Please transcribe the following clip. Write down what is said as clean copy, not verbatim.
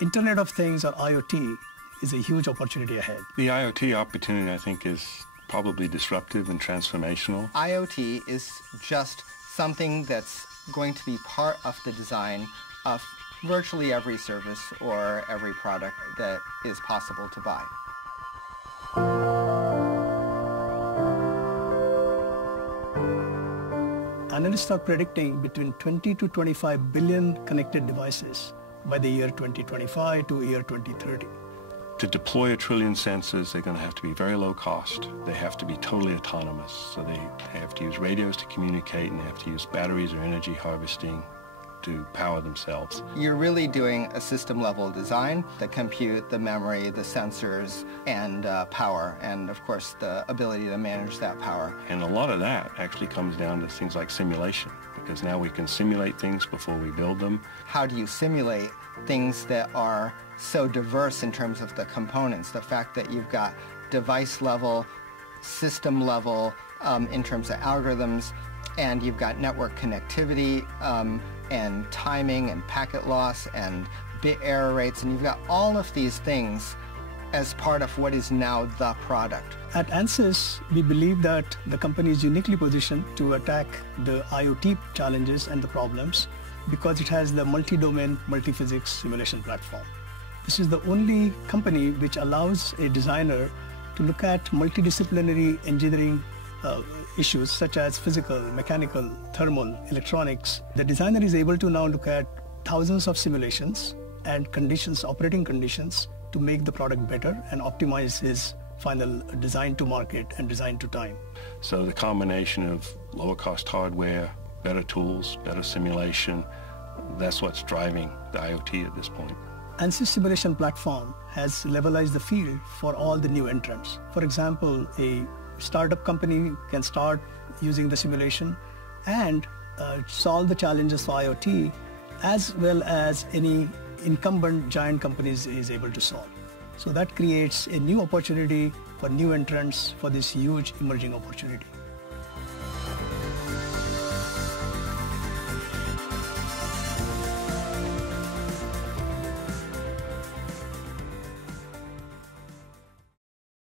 Internet of Things or IoT is a huge opportunity ahead. The IoT opportunity, I think, is probably disruptive and transformational. IoT is just something that's going to be part of the design of virtually every service or every product that is possible to buy. Analysts are predicting between 20 to 25 billion connected devices by the year 2025 to year 2030. To deploy 1 trillion sensors, they're going to have to be very low cost. They have to be totally autonomous. So they have to use radios to communicate, and they have to use batteries or energy harvesting to power themselves. You're really doing a system-level design, the compute, the memory, the sensors, and power, and of course the ability to manage that power. And a lot of that actually comes down to things like simulation, because now we can simulate things before we build them. How do you simulate things that are so diverse in terms of the components? The fact that you've got device level, system level, in terms of algorithms, and you've got network connectivity, and timing and packet loss and bit error rates, and you've got all of these things as part of what is now the product. At ANSYS, we believe that the company is uniquely positioned to attack the IoT challenges and the problems because it has the multi-domain, multi-physics simulation platform. This is the only company which allows a designer to look at multidisciplinary engineering issues such as physical, mechanical, thermal, electronics. The designer is able to now look at thousands of simulations and conditions, operating conditions, to make the product better and optimize his final design to market and design to time. So the combination of lower cost hardware, better tools, better simulation, that's what's driving the IoT at this point. ANSYS simulation platform has levelized the field for all the new entrants. For example, a startup company can start using the simulation and solve the challenges for IoT as well as any incumbent giant companies is able to solve. So that creates a new opportunity for new entrants for this huge emerging opportunity.